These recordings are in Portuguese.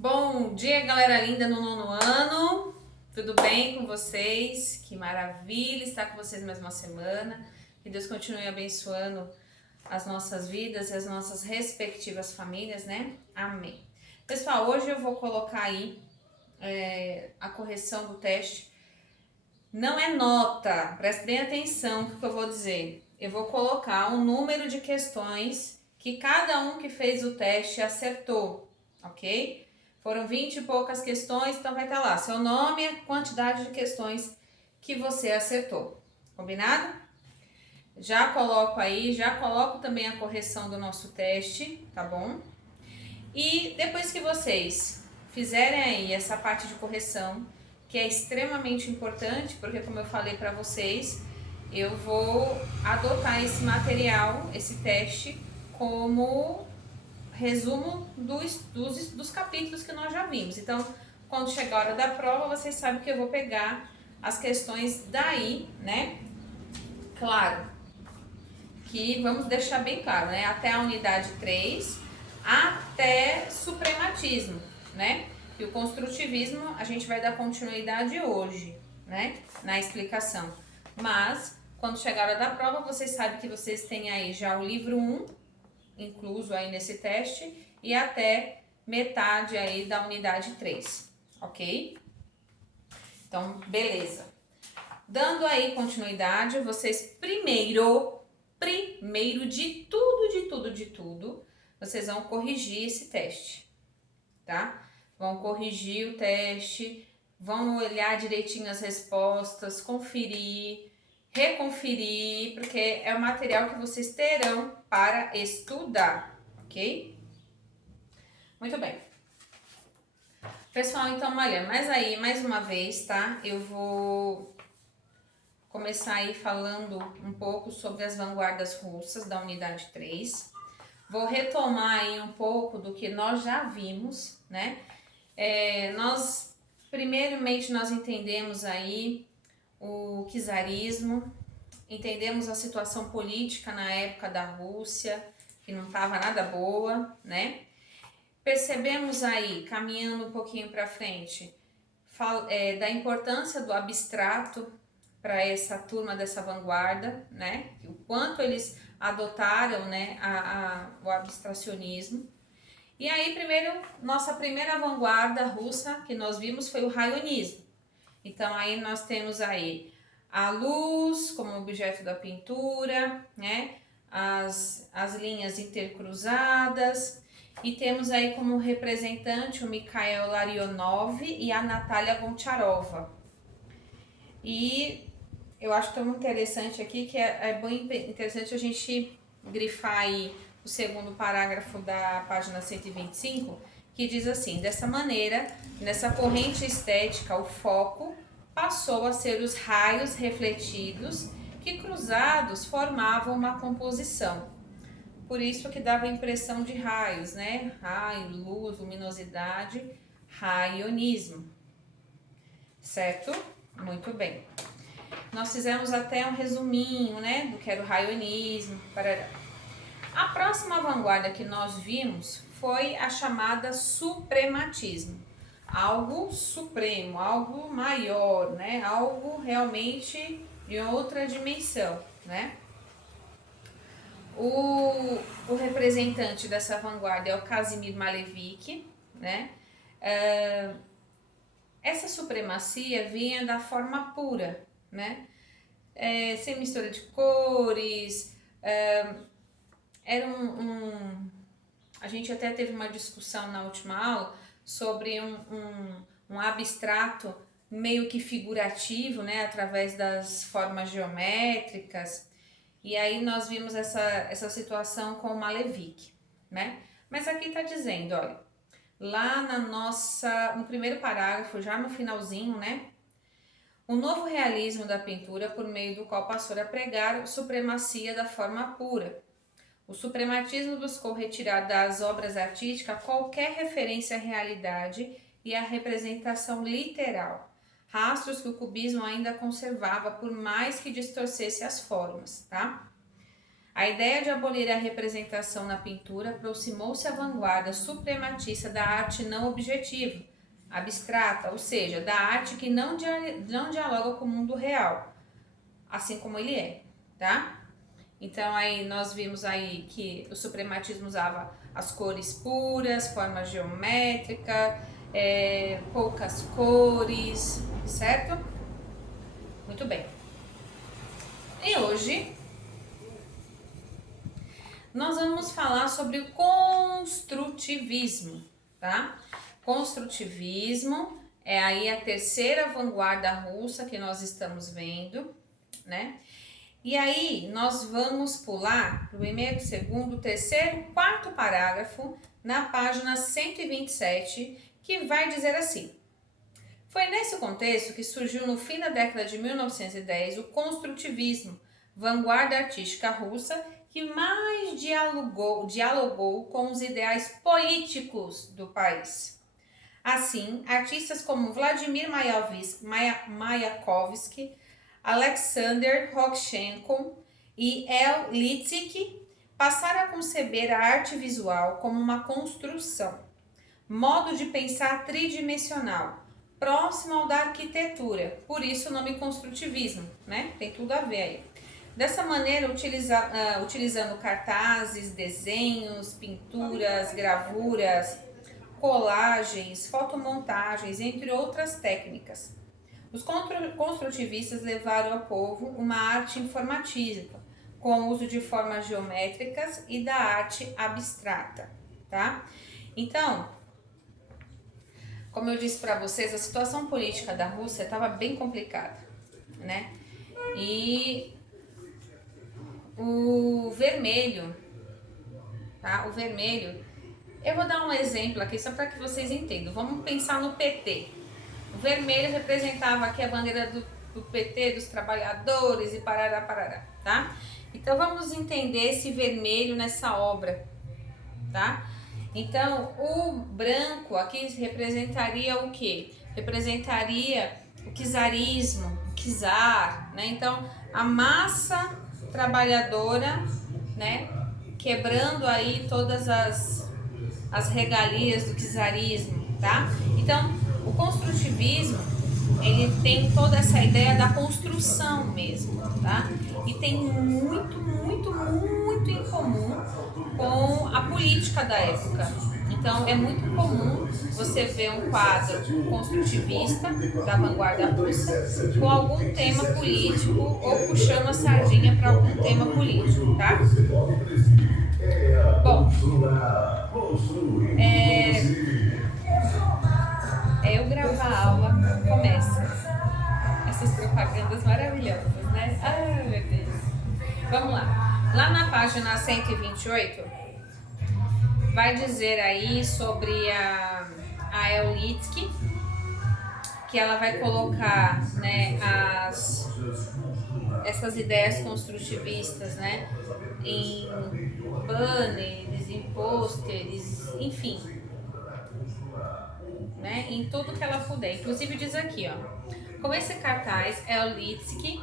Bom dia, galera linda no nono ano. Tudo bem com vocês? Que maravilha estar com vocês mais uma semana. Que Deus continue abençoando as nossas vidas e as nossas respectivas famílias, né? Amém. Pessoal, hoje eu vou colocar aí a correção do teste. Não é nota, preste bem atenção no que eu vou dizer. Eu vou colocar um número de questões que cada um que fez o teste acertou, ok? Foram 20 e poucas questões, então vai estar lá seu nome e a quantidade de questões que você acertou, combinado? Já coloco aí, já coloco também a correção do nosso teste, tá bom? E depois que vocês fizerem aí essa parte de correção, que é extremamente importante, porque como eu falei para vocês, eu vou adotar esse material, esse teste, como resumo dos capítulos que nós já vimos. Então, quando chegar a hora da prova, vocês sabem que eu vou pegar as questões daí, né? Claro que vamos deixar bem claro, né? Até a unidade 3, até suprematismo, né? E o construtivismo a gente vai dar continuidade hoje, né? Na explicação. Mas, quando chegar a hora da prova, vocês sabem que vocês têm aí já o livro 1, incluso aí nesse teste, e até metade aí da unidade 3, ok? Então, beleza. Dando aí continuidade, vocês primeiro de tudo, vocês vão corrigir esse teste, tá? Vão corrigir o teste, vão olhar direitinho as respostas, conferir, reconferir, porque é o material que vocês terão para estudar, ok? Muito bem. Pessoal, então, olha, mas aí, mais uma vez, tá? Eu vou começar aí falando um pouco sobre as vanguardas russas da unidade 3. Vou retomar aí um pouco do que nós já vimos, né? Primeiramente, nós entendemos aí o czarismo, entendemos a situação política na época da Rússia, que não estava nada boa, né? Percebemos aí, caminhando um pouquinho para frente, da importância do abstrato para essa turma dessa vanguarda, né? O quanto eles adotaram, né, o abstracionismo. E aí, nossa primeira vanguarda russa que nós vimos foi o raionismo. Então, aí nós temos aí a luz como objeto da pintura, né? As linhas intercruzadas, e temos aí como representante o Mikhail Larionov e a Natália Goncharova. E eu acho tão interessante aqui que é bem interessante a gente grifar aí o segundo parágrafo da página 125, que diz assim: dessa maneira, nessa corrente estética, o foco passou a ser os raios refletidos que cruzados formavam uma composição. Por isso que dava a impressão de raios, né? Raio, luz, luminosidade, raionismo. Certo? Muito bem. Nós fizemos até um resuminho, né, do que era o raionismo. Parará. A próxima vanguarda que nós vimos foi a chamada suprematismo. Algo supremo, algo maior, né? Algo realmente de outra dimensão, né? O representante dessa vanguarda é o Kazimir Malevich, né? Essa supremacia vinha da forma pura, né? Sem mistura de cores, era a gente até teve uma discussão na última aula sobre um abstrato meio que figurativo, né, através das formas geométricas, e aí nós vimos essa situação com o Malevich, né? Mas aqui está dizendo, olha, lá no primeiro parágrafo, já no finalzinho, né? O novo realismo da pintura, por meio do qual passou a pregar a supremacia da forma pura. O suprematismo buscou retirar das obras artísticas qualquer referência à realidade e à representação literal, rastros que o cubismo ainda conservava, por mais que distorcesse as formas, tá? A ideia de abolir a representação na pintura aproximou-se à vanguarda suprematista da arte não objetiva, abstrata, ou seja, da arte que não dialoga com o mundo real, assim como ele é, tá? Então aí nós vimos aí que o suprematismo usava as cores puras, forma geométrica, poucas cores, certo? Muito bem. E hoje nós vamos falar sobre o construtivismo, tá? Construtivismo é aí a terceira vanguarda russa que nós estamos vendo, né? E aí nós vamos pular o primeiro, segundo, terceiro, quarto parágrafo na página 127, que vai dizer assim: foi nesse contexto que surgiu no fim da década de 1910 o construtivismo, vanguarda artística russa que mais dialogou com os ideais políticos do país. Assim, artistas como Vladimir Mayakovsky, Alexander Rodchenko e El Litzky passaram a conceber a arte visual como uma construção, modo de pensar tridimensional, próximo ao da arquitetura, por isso o nome construtivismo, né? Tem tudo a ver aí. Dessa maneira, utilizando cartazes, desenhos, pinturas, gravuras, colagens, fotomontagens, entre outras técnicas. Os construtivistas levaram ao povo uma arte informativa, com o uso de formas geométricas e da arte abstrata, tá? Então, como eu disse para vocês, a situação política da Rússia estava bem complicada, né? E o vermelho, tá? O vermelho, eu vou dar um exemplo aqui só para que vocês entendam. Vamos pensar no PT. O vermelho representava aqui a bandeira do PT, dos trabalhadores e parará, tá? Então vamos entender esse vermelho nessa obra, tá? Então o branco aqui representaria o quê? Representaria o czarismo, o czar, né? Então a massa trabalhadora, né? Quebrando aí todas as regalias do czarismo, tá? Então o construtivismo, ele tem toda essa ideia da construção mesmo, tá? E tem muito em comum com a política da época. Então é muito comum você ver um quadro construtivista da vanguarda russa com algum tema político ou puxando a sardinha para algum tema político, tá? Bom, eu gravar a aula começa essas propagandas maravilhosas, né? Ai, meu Deus. Vamos lá. Lá na página 128 vai dizer aí sobre a El Litzky, que ela vai colocar, né, essas ideias construtivistas, né, em banners, em pôsteres, enfim, né, em tudo que ela puder. Inclusive diz aqui, ó, com esse cartaz, El Litzky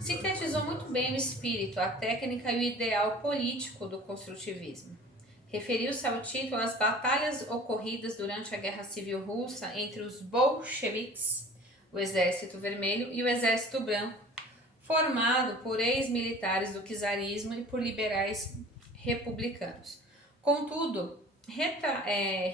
sintetizou muito bem o espírito, a técnica e o ideal político do construtivismo. Referiu-se ao título às batalhas ocorridas durante a Guerra Civil Russa entre os bolcheviques, o Exército Vermelho, e o Exército Branco, formado por ex-militares do czarismo e por liberais republicanos. Contudo,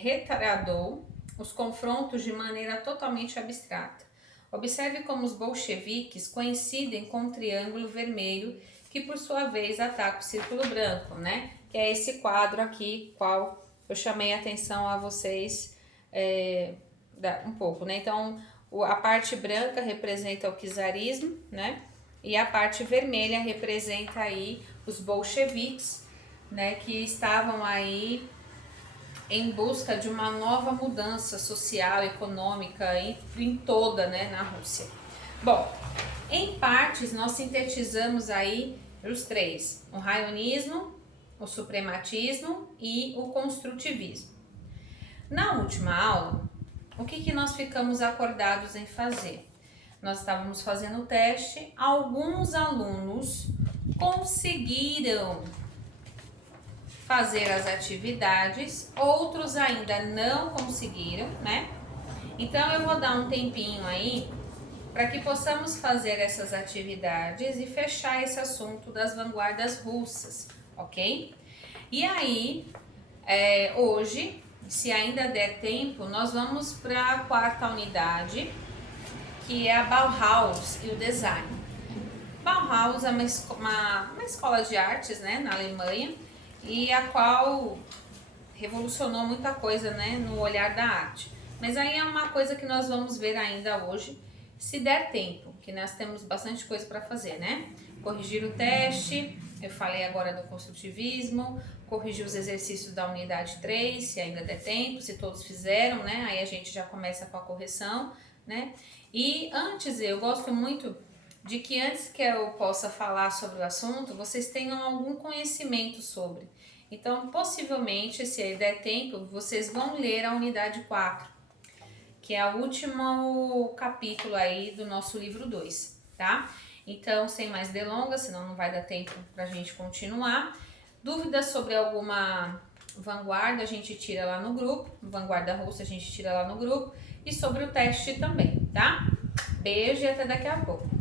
retardou os confrontos de maneira totalmente abstrata. Observe como os bolcheviques coincidem com o triângulo vermelho, que por sua vez ataca o círculo branco, né? Que é esse quadro aqui, qual eu chamei a atenção a vocês um pouco, né? Então, a parte branca representa o czarismo, né? E a parte vermelha representa aí os bolcheviques, né? Que estavam aí em busca de uma nova mudança social, econômica, em toda, né, na Rússia. Bom, em partes nós sintetizamos aí os três: o raionismo, o suprematismo e o construtivismo. Na última aula, o que nós ficamos acordados em fazer? Nós estávamos fazendo o teste, alguns alunos conseguiram fazer as atividades, outros ainda não conseguiram, né? Então eu vou dar um tempinho aí para que possamos fazer essas atividades e fechar esse assunto das vanguardas russas, ok? E aí, hoje, se ainda der tempo, nós vamos para a quarta unidade, que é a Bauhaus e o design. Bauhaus é uma escola de artes, né, na Alemanha, e a qual revolucionou muita coisa, né, no olhar da arte. Mas aí é uma coisa que nós vamos ver ainda hoje, se der tempo, que nós temos bastante coisa para fazer, né? Corrigir o teste, eu falei agora do construtivismo, corrigir os exercícios da unidade 3, se ainda der tempo, se todos fizeram, né? Aí a gente já começa com a correção, né? E antes, eu gosto muito de que antes que eu possa falar sobre o assunto, vocês tenham algum conhecimento sobre. Então, possivelmente, se der tempo, vocês vão ler a unidade 4, que é o último capítulo aí do nosso livro 2, tá? Então, sem mais delongas, senão não vai dar tempo pra gente continuar. Dúvidas sobre alguma vanguarda, a gente tira lá no grupo. Vanguarda russa, a gente tira lá no grupo. E sobre o teste também, tá? Beijo e até daqui a pouco.